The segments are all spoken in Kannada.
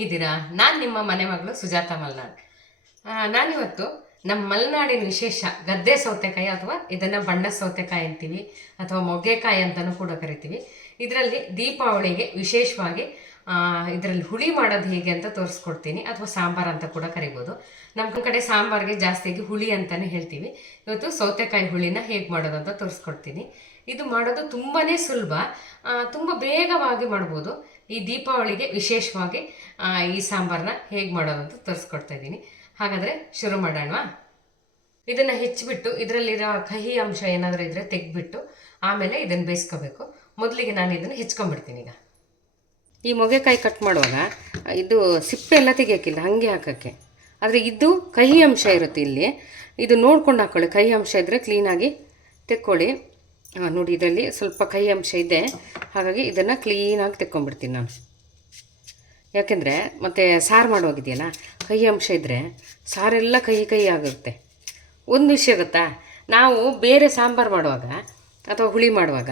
ಹೇಗಿದ್ದೀರಾ? ನಾನು ನಿಮ್ಮ ಮನೆ ಮಗಳು ಸುಜಾತಾ ಮಲ್ನಾಡ್. ನಾನಿವತ್ತು ನಮ್ಮ ಮಲೆನಾಡಿನ ವಿಶೇಷ ಗದ್ದೆ ಸೌತೆಕಾಯಿ ಅಥವಾ ಇದನ್ನು ಬಣ್ಣ ಸೌತೆಕಾಯಿ ಅಂತೀವಿ, ಅಥವಾ ಮೊಗ್ಗೆಕಾಯಿ ಅಂತಲೂ ಕೂಡ ಕರಿತೀವಿ. ಇದರಲ್ಲಿ ದೀಪಾವಳಿಗೆ ವಿಶೇಷವಾಗಿ ಇದರಲ್ಲಿ ಹುಳಿ ಮಾಡೋದು ಹೇಗೆ ಅಂತ ತೋರಿಸ್ಕೊಡ್ತೀನಿ, ಅಥವಾ ಸಾಂಬಾರು ಅಂತ ಕೂಡ ಕರಿಬೋದು. ನಮ್ಮ ಕಡೆ ಸಾಂಬಾರಿಗೆ ಜಾಸ್ತಿಯಾಗಿ ಹುಳಿ ಅಂತಲೇ ಹೇಳ್ತೀವಿ. ಇವತ್ತು ಸೌತೆಕಾಯಿ ಹುಳಿನ ಹೇಗೆ ಮಾಡೋದು ಅಂತ ತೋರಿಸ್ಕೊಡ್ತೀನಿ. ಇದು ಮಾಡೋದು ತುಂಬಾ ಸುಲಭ ತುಂಬ ಬೇಗವಾಗಿ ಮಾಡ್ಬೋದು. ಈ ದೀಪಾವಳಿಗೆ ವಿಶೇಷವಾಗಿ ಈ ಸಾಂಬಾರನ್ನ ಹೇಗೆ ಮಾಡೋದು ಅಂತ ತೋರಿಸ್ಕೊಡ್ತಾ ಇದ್ದೀನಿ. ಹಾಗಾದರೆ ಶುರು ಮಾಡೋಣವಾ? ಇದನ್ನು ಹೆಚ್ಚಿಬಿಟ್ಟು, ಇದರಲ್ಲಿರೋ ಕಹಿ ಅಂಶ ಏನಾದರೂ ಇದ್ದರೆ ತೆಗೆದ್ಬಿಟ್ಟು, ಆಮೇಲೆ ಇದನ್ನು ಬೇಯಿಸ್ಕೋಬೇಕು. ಮೊದಲಿಗೆ ನಾನು ಇದನ್ನು ಹೆಚ್ಕೊಂಡ್ಬಿಡ್ತೀನಿ ಈಗ. ಈ ಮೊಗೆಕಾಯಿ ಕಟ್ ಮಾಡುವಾಗ, ಇದು ಸಿಪ್ಪೆ ಎಲ್ಲ ತೆಗಿಯೋಕ್ಕಿಲ್ಲ, ಹಾಗೆ ಹಾಕೋಕ್ಕೆ. ಆದರೆ ಇದು ಕಹಿ ಅಂಶ ಇರುತ್ತೆ ಇಲ್ಲಿ. ಇದು ನೋಡ್ಕೊಂಡು ಹಾಕ್ಕೊಳ್ಳಿ ಕಹಿ ಅಂಶ ಇದ್ದರೆ ಕ್ಲೀನಾಗಿ ತೆಕ್ಕೊಳ್ಳಿ. ನೋಡಿ, ಇದರಲ್ಲಿ ಸ್ವಲ್ಪ ಕಹಿ ಅಂಶ ಇದೆ. ಹಾಗಾಗಿ ಇದನ್ನು ಕ್ಲೀನಾಗಿ ತೆಕ್ಕೊಂಬಿಡ್ತೀನಿ ನಾನು. ಯಾಕೆಂದರೆ, ಮತ್ತು ಸಾರು ಮಾಡೋಗಿದೆಯಲ್ಲ, ಕಹಿ ಅಂಶ ಇದ್ದರೆ ಸಾರೆಲ್ಲ ಕಹಿ ಕಹಿ ಆಗುತ್ತೆ. ಒಂದು ವಿಷಯ ಗೊತ್ತಾ? ನಾವು ಬೇರೆ ಸಾಂಬಾರು ಮಾಡುವಾಗ, ಅಥವಾ ಹುಳಿ ಮಾಡುವಾಗ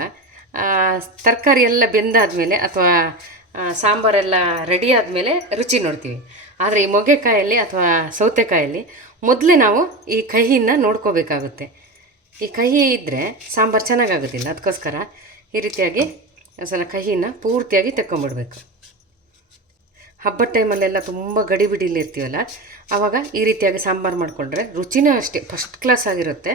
ತರಕಾರಿ ಎಲ್ಲ ಬೆಂದಾದಮೇಲೆ ಅಥವಾ ಸಾಂಬಾರೆಲ್ಲ ರೆಡಿ ಆದಮೇಲೆ ರುಚಿ ನೋಡ್ತೀವಿ. ಆದರೆ ಈ ಮೊಗೆಕಾಯಲ್ಲಿ ಅಥವಾ ಸೌತೆಕಾಯಲ್ಲಿ ಮೊದಲೇ ನಾವು ಈ ಕಹಿಯನ್ನು ನೋಡ್ಕೋಬೇಕಾಗುತ್ತೆ. ಈ ಕಹಿ ಇದ್ದರೆ ಸಾಂಬಾರು ಚೆನ್ನಾಗಾಗೋದಿಲ್ಲ. ಅದಕ್ಕೋಸ್ಕರ ಈ ರೀತಿಯಾಗಿ ಸಲ ಕಹಿನ ಪೂರ್ತಿಯಾಗಿ ತೆಕ್ಕೊಂಬಿಡ್ಬೇಕು. ಹಬ್ಬದ ಟೈಮಲ್ಲೆಲ್ಲ ತುಂಬ ಗಡಿಬಿಡಿಲಿ ಇರ್ತೀವಲ್ಲ ಆವಾಗ ಈ ರೀತಿಯಾಗಿ ಸಾಂಬಾರು ಮಾಡಿಕೊಂಡ್ರೆ ರುಚಿನೂ ಅಷ್ಟೇ ಫಸ್ಟ್ ಕ್ಲಾಸ್ ಆಗಿರುತ್ತೆ.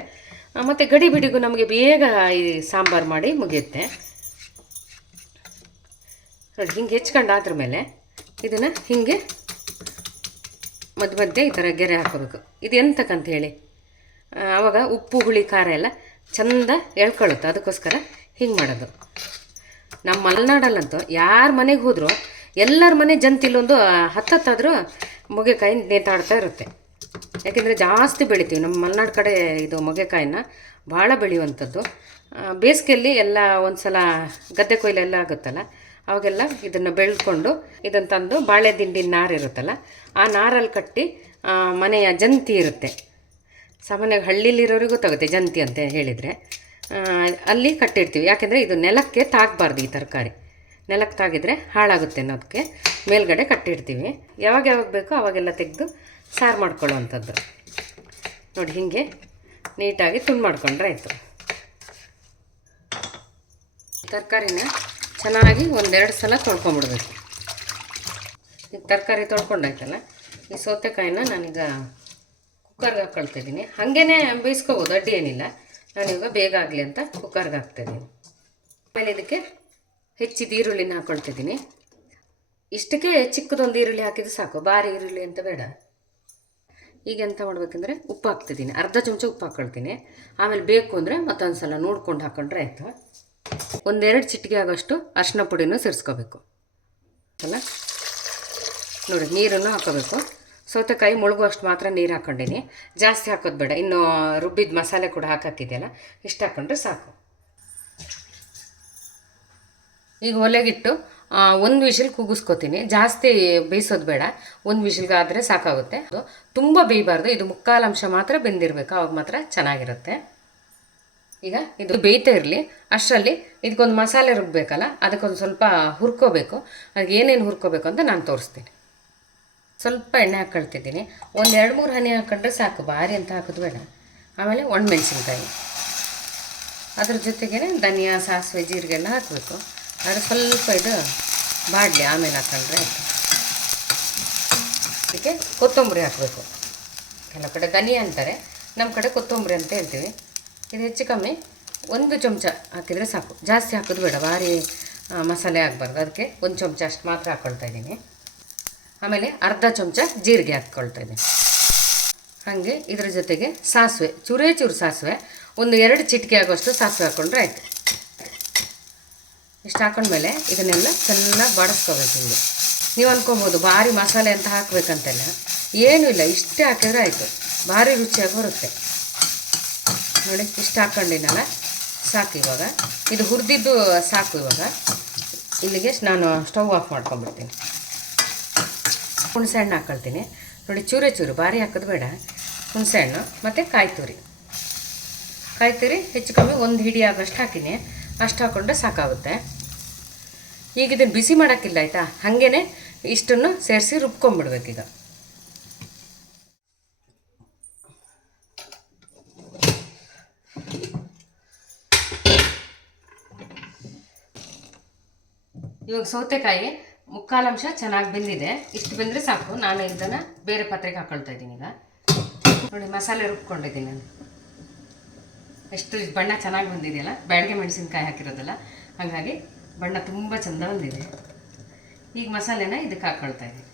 ಮತ್ತು ಗಡಿಬಿಡಿಗೂ ನಮಗೆ ಬೇಗ ಈ ಸಾಂಬಾರು ಮಾಡಿ ಮುಗಿಯುತ್ತೆ. ನೋಡಿ, ಹಿಂಗೆ ಹೆಚ್ಕೊಂಡು ಮೇಲೆ ಇದನ್ನು ಹೀಗೆ ಮಧ್ಯ ಮಧ್ಯೆ ಈ ಥರ ಗೆರೆ ಹಾಕೋಬೇಕು ಇದು ಎಂತಕ್ಕಂತ ಹೇಳಿ? ಆವಾಗ ಉಪ್ಪು, ಹುಳಿ, ಖಾರ ಎಲ್ಲ ಚೆಂದ ಎಳ್ಕೊಳ್ಳುತ್ತೆ ಅದಕ್ಕೋಸ್ಕರ ಹಿಂಗೆ ಮಾಡೋದು. ನಮ್ಮ ಮಲೆನಾಡಲ್ಲಂತೂ ಯಾರ ಮನೆಗೆ ಹೋದರೂ ಎಲ್ಲರ ಮನೆ ಜಂತಿಲೊಂದು ಹತ್ತತ್ತಾದರೂ ಮೊಗೆಕಾಯಿ ನೇತಾಡ್ತಾ ಇರುತ್ತೆ. ಯಾಕೆಂದರೆ ಜಾಸ್ತಿ ಬೆಳಿತೀವಿ. ನಮ್ಮ ಮಲೆನಾಡು ಕಡೆ ಇದು ಮೊಗೆಕಾಯಿನ ಭಾಳ ಬೆಳೆಯುವಂಥದ್ದು. ಬೇಸಿಗೆಯಲ್ಲಿ ಎಲ್ಲ ಒಂದು ಸಲ ಗದ್ದೆ ಕೊಯ್ಲೆಲ್ಲ ಆಗುತ್ತಲ್ಲ, ಅವಾಗೆಲ್ಲ ಇದನ್ನು ಬೆಳ್ಕೊಂಡು ಇದನ್ನು ತಂದು ಬಾಳೆ ದಿಂಡಿನ ನಾರು ಇರುತ್ತಲ್ಲ, ಆ ನಾರಲ್ಲಿ ಕಟ್ಟಿ ಮನೆಯ ಜಂತಿ ಇರುತ್ತೆ. ಸಾಮಾನ್ಯವಾಗಿ ಹಳ್ಳಿಲಿರೋರಿಗೂ ತಗುತ್ತೆ ಜಂತಿ ಅಂತ ಹೇಳಿದರೆ. ಅಲ್ಲಿ ಕಟ್ಟಿರ್ತೀವಿ. ಯಾಕೆಂದರೆ ಇದು ನೆಲಕ್ಕೆ ತಾಗಬಾರ್ದು ಈ ತರಕಾರಿ. ನೆಲಕ್ಕೆ ತಾಗಿದರೆ ಹಾಳಾಗುತ್ತೆ ಅನ್ನೋದಕ್ಕೆ ಮೇಲ್ಗಡೆ ಕಟ್ಟಿರ್ತೀವಿ. ಯಾವಾಗ ಯಾವಾಗ ಬೇಕೋ ಅವಾಗೆಲ್ಲ ತೆಗೆದು ಸಾರು ಮಾಡ್ಕೊಳ್ಳೋವಂಥದ್ದು. ನೋಡಿ, ಹೀಗೆ ನೀಟಾಗಿ ತುಂಡು ಮಾಡ್ಕೊಂಡ್ರೆ ಆಯಿತು. ತರಕಾರಿನ ಚೆನ್ನಾಗಿ ಒಂದೆರಡು ಸಲ ತೊಳ್ಕೊಂಬಿಡ್ಬೇಕು. ಈಗ ತರಕಾರಿ ತೊಳ್ಕೊಂಡಾಯ್ತಲ್ಲ, ಈ ಸೌತೆಕಾಯಿನ ನಾನೀಗ ಕುಕ್ಕರ್ಗೆ ಹಾಕ್ಕೊಳ್ತಿದ್ದೀನಿ ಹಾಗೇ ಬೇಯಿಸ್ಕೋಬೋದು, ಅಡ್ಡಿ ಏನಿಲ್ಲ. ನಾನೀಗ ಬೇಗ ಆಗಲಿ ಅಂತ ಕುಕ್ಕರ್ಗೆ ಹಾಕ್ತಾಯಿದ್ದೀನಿ. ಆಮೇಲೆ ಇದಕ್ಕೆ ಹೆಚ್ಚಿದ ಈರುಳ್ಳಿನ ಹಾಕ್ಕೊಳ್ತಿದ್ದೀನಿ ಇಷ್ಟಕ್ಕೆ ಚಿಕ್ಕದೊಂದು ಈರುಳ್ಳಿ ಹಾಕಿದ್ರೆ ಸಾಕು. ಭಾರಿ ಈರುಳ್ಳಿ ಅಂತ ಬೇಡ. ಈಗ ಎಂತ ಮಾಡ್ಬೇಕಂದ್ರೆ ಉಪ್ಪು ಹಾಕ್ತಿದ್ದೀನಿ. ಅರ್ಧ ಚಮಚ ಉಪ್ಪು ಹಾಕ್ಕೊಳ್ತೀನಿ ಆಮೇಲೆ ಬೇಕು ಅಂದರೆ ಮತ್ತೊಂದು ಸಲ ನೋಡ್ಕೊಂಡು ಹಾಕ್ಕೊಂಡ್ರೆ ಆಯಿತು. ಒಂದೆರಡು ಚಿಟಿಕೆ ಆಗೋಷ್ಟು ಅರಿಶಿನ ಪುಡಿನೂ ಸೇರಿಸ್ಕೋಬೇಕು. ಅಲ್ಲ? ನೋಡಿ, ನೀರನ್ನು ಹಾಕೋಬೇಕು. ಸೌತೆಕಾಯಿ ಮುಳುಗುವಷ್ಟು ಮಾತ್ರ ನೀರು ಹಾಕ್ಕೊಂಡಿನಿ ಜಾಸ್ತಿ ಹಾಕೋದು ಬೇಡ. ಇನ್ನು ರುಬ್ಬಿದ ಮಸಾಲೆ ಕೂಡ ಹಾಕತ್ತಿದೆಯಲ್ಲ, ಇಷ್ಟು ಹಾಕ್ಕೊಂಡ್ರೆ ಸಾಕು. ಈಗ ಒಲೆಗಿಟ್ಟು ಒಂದು ವಿಷಲ್ ಕೂಗಿಸ್ಕೊತೀನಿ ಜಾಸ್ತಿ ಬೇಯಿಸೋದು ಬೇಡ. ಒಂದು ವಿಷಲ್ಗಾದರೆ ಸಾಕಾಗುತ್ತೆ. ಅದು ತುಂಬ ಬೇಯಬಾರ್ದು. ಇದು ಮುಕ್ಕಾಲಂಶ ಮಾತ್ರ ಬೆಂದಿರಬೇಕು. ಅವಾಗ ಮಾತ್ರ ಚೆನ್ನಾಗಿರುತ್ತೆ. ಈಗ ಇದು ಬೇಯ್ತಾ ಇರಲಿ. ಅಷ್ಟರಲ್ಲಿ ಇದಕ್ಕೊಂದು ಮಸಾಲೆ ರುಬ್ಬಬೇಕಲ್ಲ ಅದಕ್ಕೊಂದು ಸ್ವಲ್ಪ ಹುರ್ಕೋಬೇಕು. ಅದಕ್ಕೆ ಏನೇನು ಹುರ್ಕೋಬೇಕು ಅಂತ ನಾನು ತೋರಿಸ್ತೀನಿ. ಸ್ವಲ್ಪ ಎಣ್ಣೆ ಹಾಕ್ಕೊಳ್ತಿದ್ದೀನಿ. ಒಂದು ಎರಡು ಮೂರು ಹನಿ ಹಾಕ್ಕೊಂಡ್ರೆ ಸಾಕು. ಭಾರಿ ಅಂತ ಹಾಕೋದು ಬೇಡ. ಆಮೇಲೆ ಒಣಮೆಣಸಿನ್ಕಾಯಿ ಅದ್ರ ಜೊತೆಗೇ ಧನಿಯಾ, ಸಾಸಿವೆ ಜೀರಿಗೆ ಎಲ್ಲ ಹಾಕಬೇಕು. ಆದರೆ ಸ್ವಲ್ಪ ಇದು ಬಾಡಲಿ ಆಮೇಲೆ ಹಾಕೊಂಡ್ರೆ ಆಯಿತು. ಅದಕ್ಕೆ ಕೊತ್ತಂಬರಿ ಹಾಕಬೇಕು. ಕೆಲವು ಕಡೆ ಧನಿಯಾ ಅಂತಾರೆ. ನಮ್ಮ ಕಡೆ ಕೊತ್ತಂಬರಿ ಅಂತ ಹೇಳ್ತೀವಿ. ಇದು ಹೆಚ್ಚು ಕಮ್ಮಿ ಒಂದು ಚಮಚ ಹಾಕಿದರೆ ಸಾಕು. ಜಾಸ್ತಿ ಹಾಕೋದು ಬೇಡ. ಭಾರಿ ಮಸಾಲೆ ಆಗಬಾರ್ದು. ಅದಕ್ಕೆ ಒಂದು ಚಮಚ ಅಷ್ಟು ಮಾತ್ರ ಹಾಕ್ಕೊಳ್ತಾ ಇದ್ದೀನಿ. ಆಮೇಲೆ ಅರ್ಧ ಚಮಚ ಜೀರಿಗೆ ಹಾಕ್ಕೊಳ್ತಾ ಹಾಗೆ ಇದ್ರ ಜೊತೆಗೆ ಸಾಸಿವೆ ಚೂರೇ ಚೂರು ಸಾಸಿವೆ, ಒಂದು ಎರಡು ಚಿಟಿಕೆ ಆಗೋಷ್ಟು ಸಾಸಿವೆ ಹಾಕ್ಕೊಂಡ್ರೆ ಆಯಿತು. ಇಷ್ಟು ಹಾಕೊಂಡ್ಮೇಲೆ ಇದನ್ನೆಲ್ಲ ಚೆನ್ನಾಗಿ ಬಾಡಿಸ್ಕೋಬೇಕು ಹಿಂಗೆ. ನೀವು ಅನ್ಕೊಬೋದು, ಭಾರಿ ಮಸಾಲೆ ಅಂತ ಹಾಕಬೇಕಂತೆಲ್ಲ. ಏನೂ ಇಲ್ಲ, ಇಷ್ಟೇ ಹಾಕಿದ್ರೆ ಆಯಿತು. ಭಾರಿ ರುಚಿಯಾಗಿ ಬರುತ್ತೆ. ನೋಡಿ, ಇಷ್ಟು ಹಾಕ್ಕೊಂಡಿನಲ್ಲ ಸಾಕು ಇವಾಗ. ಇದು ಹುರಿದಿದ್ದು ಸಾಕು ಇವಾಗ. ಇಲ್ಲಿಗೆ ನಾನು ಸ್ಟವ್ ಆಫ್ ಮಾಡ್ಕೊಂಡ್ಬಿಡ್ತೀನಿ. ಹುಣಸೆ ಹಣ್ಣು ಹಾಕ್ಕೊಳ್ತೀನಿ ನೋಡಿ, ಚೂರು ಚೂರು, ಭಾರಿ ಹಾಕೋದು ಬೇಡ. ಹುಣಸೆ ಹಣ್ಣು ಮತ್ತು ಕಾಯಿ ತುರಿ ಕಾಯಿ ತುರಿ ಹೆಚ್ಚು ಕಮ್ಮಿ ಒಂದು ಹಿಡಿ ಆಗೋಷ್ಟು ಹಾಕಿನಿ. ಅಷ್ಟು ಹಾಕ್ಕೊಂಡ್ರೆ ಸಾಕಾಗುತ್ತೆ. ಈಗ ಇದನ್ನು ಬಿಸಿ ಮಾಡೋಕ್ಕಿಲ್ಲ, ಆಯಿತಾ? ಹಾಗೇ ಇಷ್ಟನ್ನು ಸೇರಿಸಿ ರುಬ್ಕೊಂಬಿಡ್ಬೇಕೀಗ. ಇವಾಗ ಸೌತೆಕಾಯಿ ಮುಕ್ಕಾಲಂಶ ಚೆನ್ನಾಗಿ ಬೆಂದಿದೆ. ಇಷ್ಟು ಬೆಂದರೆ ಸಾಕು. ನಾನು ಇದನ್ನು ಬೇರೆ ಪಾತ್ರೆಗೆ ಹಾಕೊಳ್ತಾ ಇದ್ದೀನಿ ಈಗ. ನೋಡಿ, ಮಸಾಲೆ ರುಬ್ಕೊಂಡಿದ್ದೀನಿ ನಾನು. ಎಷ್ಟು ಬಣ್ಣ ಚೆನ್ನಾಗಿ ಬಂದಿದೆಯಲ್ಲ? ಬ್ಯಾಡಿಗೆ ಮೆಣಸಿನ್ಕಾಯಿ ಹಾಕಿರೋದಲ್ಲ? ಹಾಗಾಗಿ ಬಣ್ಣ ತುಂಬ ಚೆಂದ ಬಂದಿದೆ. ಈಗ ಮಸಾಲೆನ ಇದಕ್ಕೆ ಹಾಕ್ಕೊಳ್ತಾ ಇದ್ದೀನಿ.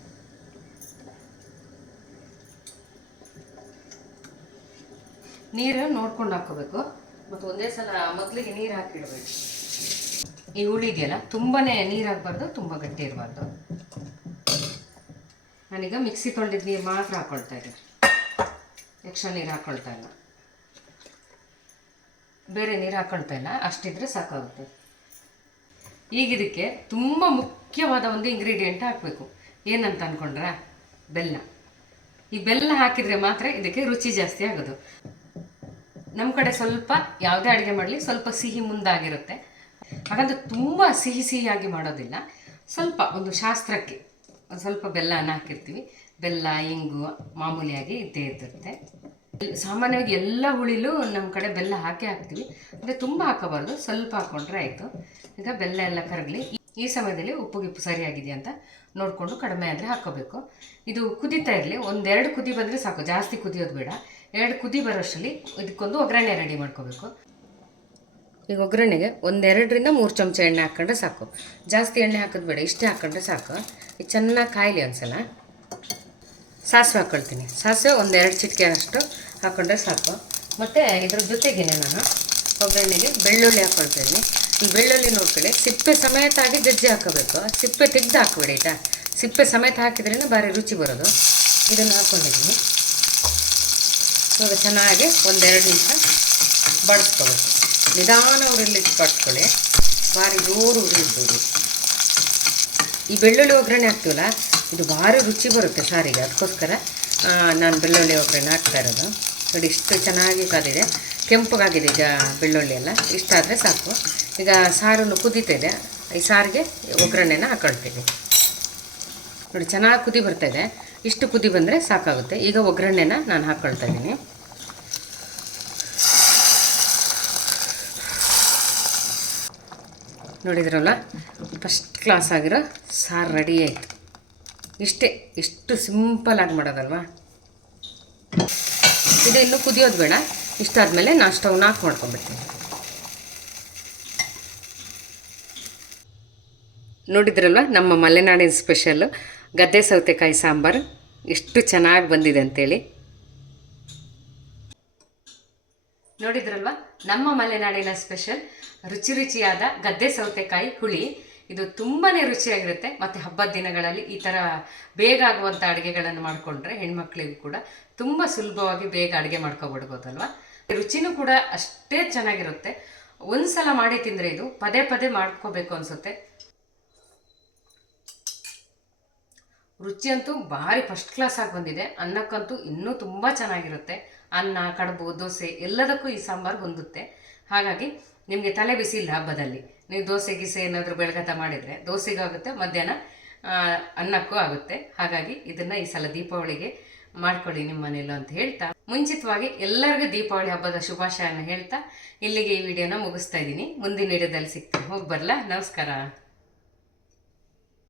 ನೀರು ನೋಡ್ಕೊಂಡು ಹಾಕೋಬೇಕು ಮತ್ತು ಒಂದೇ ಸಲ ಮೊದಲಿಗೆ ನೀರು ಹಾಕಿಡಬೇಕು. ಈ ಹುಳಿ ಇದೆಯಲ್ಲ ತುಂಬಾ ನೀರು ಹಾಕ್ಬಾರ್ದು ತುಂಬ ಗಟ್ಟಿ ಇರಬಾರ್ದು. ನಾನೀಗ ಮಿಕ್ಸಿ ತೊಳೆದಿದ್ದ ನೀರು ಮಾತ್ರ ಹಾಕ್ಕೊಳ್ತಾ ಇದ್ದೀನಿ. ಎಕ್ಸ್ಟ್ರಾ ನೀರು ಹಾಕ್ಕೊಳ್ತಾ ಇಲ್ಲ. ಬೇರೆ ನೀರು ಹಾಕ್ಕೊಳ್ತಾ ಇಲ್ಲ, ಅಷ್ಟಿದ್ರೆ ಸಾಕಾಗುತ್ತೆ. ಈಗ ಇದಕ್ಕೆ ತುಂಬ ಮುಖ್ಯವಾದ ಒಂದು ಇಂಗ್ರೀಡಿಯೆಂಟ್ ಹಾಕಬೇಕು. ಏನಂತ ಅಂದ್ಕೊಂಡ್ರ ಬೆಲ್ಲ. ಈ ಬೆಲ್ಲ ಹಾಕಿದರೆ ಮಾತ್ರ ಇದಕ್ಕೆ ರುಚಿ ಜಾಸ್ತಿ ಆಗೋದು. ನಮ್ಮ ಕಡೆ ಸ್ವಲ್ಪ, ಯಾವುದೇ ಅಡುಗೆ ಮಾಡಲಿ ಸ್ವಲ್ಪ ಸಿಹಿ ಮುಂದಾಗಿರುತ್ತೆ. ಹಾಗಂದ್ರೆ ತುಂಬ ಸಿಹಿ ಸಿಹಿಯಾಗಿ ಮಾಡೋದಿಲ್ಲ. ಸ್ವಲ್ಪ ಒಂದು ಶಾಸ್ತ್ರಕ್ಕೆ ಒಂದು ಸ್ವಲ್ಪ ಬೆಲ್ಲನ ಹಾಕಿರ್ತೀವಿ. ಬೆಲ್ಲ, ಇಂಗು ಮಾಮೂಲಿಯಾಗಿ ಇದ್ದೇ ಇದ್ದಿರುತ್ತೆ. ಸಾಮಾನ್ಯವಾಗಿ ಎಲ್ಲ ಹುಳಿಲು ನಮ್ಮ ಕಡೆ ಬೆಲ್ಲ ಹಾಕಿ ಹಾಕ್ತೀವಿ. ಅಂದರೆ ತುಂಬ ಹಾಕೋಬಾರ್ದು, ಸ್ವಲ್ಪ ಹಾಕ್ಕೊಂಡ್ರೆ ಆಯಿತು. ಈಗ ಬೆಲ್ಲ ಎಲ್ಲ ಕರಗಲಿ, ಈ ಸಮಯದಲ್ಲಿ ಉಪ್ಪು ಗಿಪ್ಪು ಸರಿಯಾಗಿದೆ ಅಂತ ನೋಡಿಕೊಂಡು ಕಡಿಮೆ ಆದರೆ ಹಾಕೋಬೇಕು. ಇದು ಕುದೀತಾ ಇರಲಿ, ಒಂದೆರಡು ಕುದಿ ಬಂದರೆ ಸಾಕು, ಜಾಸ್ತಿ ಕುದಿಯೋದು ಬೇಡ. ಎರಡು ಕುದಿ ಬರೋಷ್ಟರಲ್ಲಿ ಇದಕ್ಕೊಂದು ಒಗ್ಗರಣೆ ರೆಡಿ ಮಾಡ್ಕೋಬೇಕು. ಈಗ ಒಗ್ಗರಣೆಗೆ ಒಂದೆರಡರಿಂದ ಮೂರು ಚಮಚ ಎಣ್ಣೆ ಹಾಕ್ಕೊಂಡ್ರೆ ಸಾಕು. ಜಾಸ್ತಿ ಎಣ್ಣೆ ಹಾಕೋದು ಬೇಡ, ಇಷ್ಟೇ ಹಾಕ್ಕೊಂಡ್ರೆ ಸಾಕು. ಇದು ಚೆನ್ನಾಗಿ ಕಾಯಲಿ ಒಂದ್ಸಲ. ಸಾಸಿವೆ ಹಾಕ್ಕೊಳ್ತೀನಿ ಸಾಸಿವೆ ಒಂದೆರಡು ಚಿಟಿಕೆ ಅಷ್ಟು ಹಾಕ್ಕೊಂಡ್ರೆ ಸಾಕು. ಮತ್ತು ಇದ್ರ ಜೊತೆಗೇನೆ ನಾನು ಒಗ್ಗರಣೆಗೆ ಬೆಳ್ಳುಳ್ಳಿ ಹಾಕ್ಕೊಳ್ತೀನಿ ಈ ಬೆಳ್ಳುಳ್ಳಿ ನೋಡ್ಕೊಳ್ಳಿ. ಸಿಪ್ಪೆ ಸಮೇತ ಆಗಿ ಜಜ್ಜಿ ಹಾಕೋಬೇಕು. ಸಿಪ್ಪೆ ತೆಗೆದು ಹಾಕ್ಬೇಡಿ, ಆಯಿತಾ? ಸಿಪ್ಪೆ ಸಮೇತ ಹಾಕಿದ್ರೇ ಭಾರಿ ರುಚಿ ಬರೋದು. ಇದನ್ನು ಹಾಕ್ಕೊಂಡಿದ್ದೀನಿ ಇವಾಗ ಚೆನ್ನಾಗಿ ಒಂದೆರಡು ನಿಮಿಷ ಬಡಿಸ್ಕೋಬೇಕು ನಿಧಾನ ಉರಿಲಿ ಪಟ್ಕೊಳ್ಳಿ. ಭಾರಿ ಜೋರು ಉರಿಬೋದು ಈ ಬೆಳ್ಳುಳ್ಳಿ ಒಗ್ಗರಣೆ ಹಾಕ್ತೀವಲ್ಲ, ಇದು ಭಾರಿ ರುಚಿ ಬರುತ್ತೆ ಸಾರಿಗೆ. ಅದಕ್ಕೋಸ್ಕರ ನಾನು ಬೆಳ್ಳುಳ್ಳಿ ಒಗ್ಗರಣೆ ಹಾಕ್ತಾ ಇರೋದು. ನೋಡಿ, ಇಷ್ಟು ಚೆನ್ನಾಗಿ ಕಾದಿದೆ ಕೆಂಪಗಾಗಿದೆ ಈಗ ಬೆಳ್ಳುಳ್ಳಿ ಎಲ್ಲ. ಇಷ್ಟಾದರೆ ಸಾಕು. ಈಗ ಸಾರನ್ನು ಕುದೀತಾ ಇದೆ. ಈ ಸಾರಿಗೆ ಒಗ್ಗರಣೆನ ಹಾಕೊಳ್ತೀನಿ. ನೋಡಿ, ಚೆನ್ನಾಗಿ ಕುದಿ ಇದೆ. ಇಷ್ಟು ಕುದಿ ಬಂದರೆ ಸಾಕಾಗುತ್ತೆ. ಈಗ ಒಗ್ಗರಣೆನ ನಾನು ಹಾಕ್ಕೊಳ್ತಾ ಇದ್ದೀನಿ. ನೋಡಿದ್ರಲ್ಲ? ಫಸ್ಟ್ ಕ್ಲಾಸ್ ಆಗಿರೋ ಸಾರು ರೆಡಿ ಆಯಿತು. ಇಷ್ಟೇ, ಇಷ್ಟು ಸಿಂಪಲಾಗಿ ಮಾಡೋದಲ್ವಾ? ಇದು ಇನ್ನೂ ಕುದಿಯೋದು ಬೇಡ. ಇಷ್ಟಾದಮೇಲೆ ನಾನು ಸ್ಟವ್ನ ಹಾಕಿ ಮಾಡ್ಕೊಂಬಿಡ್ತೀನಿ ನೋಡಿದ್ರಲ್ವ ನಮ್ಮ ಮಲೆನಾಡಿನ ಸ್ಪೆಷಲ್ಲು ಗದ್ದೆ ಸೌತೆಕಾಯಿ ಸಾಂಬಾರು? ಎಷ್ಟು ಚೆನ್ನಾಗಿ ಬಂದಿದೆ ಅಂತೇಳಿ. ನೋಡಿದ್ರಲ್ವಾ? ನಮ್ಮ ಮಲೆನಾಡಿನ ಸ್ಪೆಷಲ್ ರುಚಿ ರುಚಿಯಾದ ಗದ್ದೆ ಸೌತೆಕಾಯಿ ಹುಳಿ. ಇದು ತುಂಬಾ ರುಚಿಯಾಗಿರುತ್ತೆ. ಮತ್ತು ಹಬ್ಬದ ದಿನಗಳಲ್ಲಿ ಈ ಥರ ಬೇಗ ಆಗುವಂಥ ಅಡುಗೆಗಳನ್ನು ಮಾಡಿಕೊಂಡ್ರೆ ಹೆಣ್ಮಕ್ಳಿಗೂ ಕೂಡ ತುಂಬ ಸುಲಭವಾಗಿ ಬೇಗ ಅಡುಗೆ ಮಾಡ್ಕೊಬಿಡ್ಬೋದಲ್ವಾ? ರುಚಿನೂ ಕೂಡ ಅಷ್ಟೇ ಚೆನ್ನಾಗಿರುತ್ತೆ. ಒಂದ್ಸಲ ಮಾಡಿ ತಿಂದರೆ ಇದು ಪದೇ ಪದೇ ಮಾಡ್ಕೋಬೇಕು ಅನಿಸುತ್ತೆ. ರುಚಿಯಂತೂ ಭಾರಿ ಫಸ್ಟ್ ಕ್ಲಾಸ್ ಆಗಿ ಬಂದಿದೆ. ಅನ್ನಕ್ಕಂತೂ ಇನ್ನೂ ತುಂಬ ಚೆನ್ನಾಗಿರುತ್ತೆ. ಅನ್ನ, ಕಡುಬು, ದೋಸೆ ಎಲ್ಲದಕ್ಕೂ ಈ ಸಾಂಬಾರು ಹೊಂದುತ್ತೆ ಹಾಗಾಗಿ ನಿಮಗೆ ತಲೆ ಬಿಸಿ ಇಲ್ಲ ಹಬ್ಬದಲ್ಲಿ. ನೀವು ದೋಸೆ, ಗೀಸೆ ಏನಾದರೂ ಬೆಳಗತ ಮಾಡಿದರೆ ದೋಸೆಗಾಗುತ್ತೆ ಮಧ್ಯಾಹ್ನ ಅನ್ನಕ್ಕೂ ಆಗುತ್ತೆ. ಹಾಗಾಗಿ ಇದನ್ನು ಈ ಸಲ ದೀಪಾವಳಿಗೆ ಮಾಡ್ಕೊಳ್ಳಿ ನಿಮ್ಮ ಮನೇಲೂ ಅಂತ ಹೇಳ್ತಾ. ಮುಂಚಿತವಾಗಿ ಎಲ್ಲರಿಗೂ ದೀಪಾವಳಿ ಹಬ್ಬದ ಶುಭಾಶಯನ ಹೇಳ್ತಾ ಇಲ್ಲಿಗೆ ಈ ವಿಡಿಯೋನ ಮುಗಿಸ್ತಾ ಇದ್ದೀನಿ. ಮುಂದಿನ ವಿಡಿಯೋದಲ್ಲಿ ಸಿಗ್ತೀನಿ. ಹೋಗಿ ಬರಲಾ? ನಮಸ್ಕಾರ.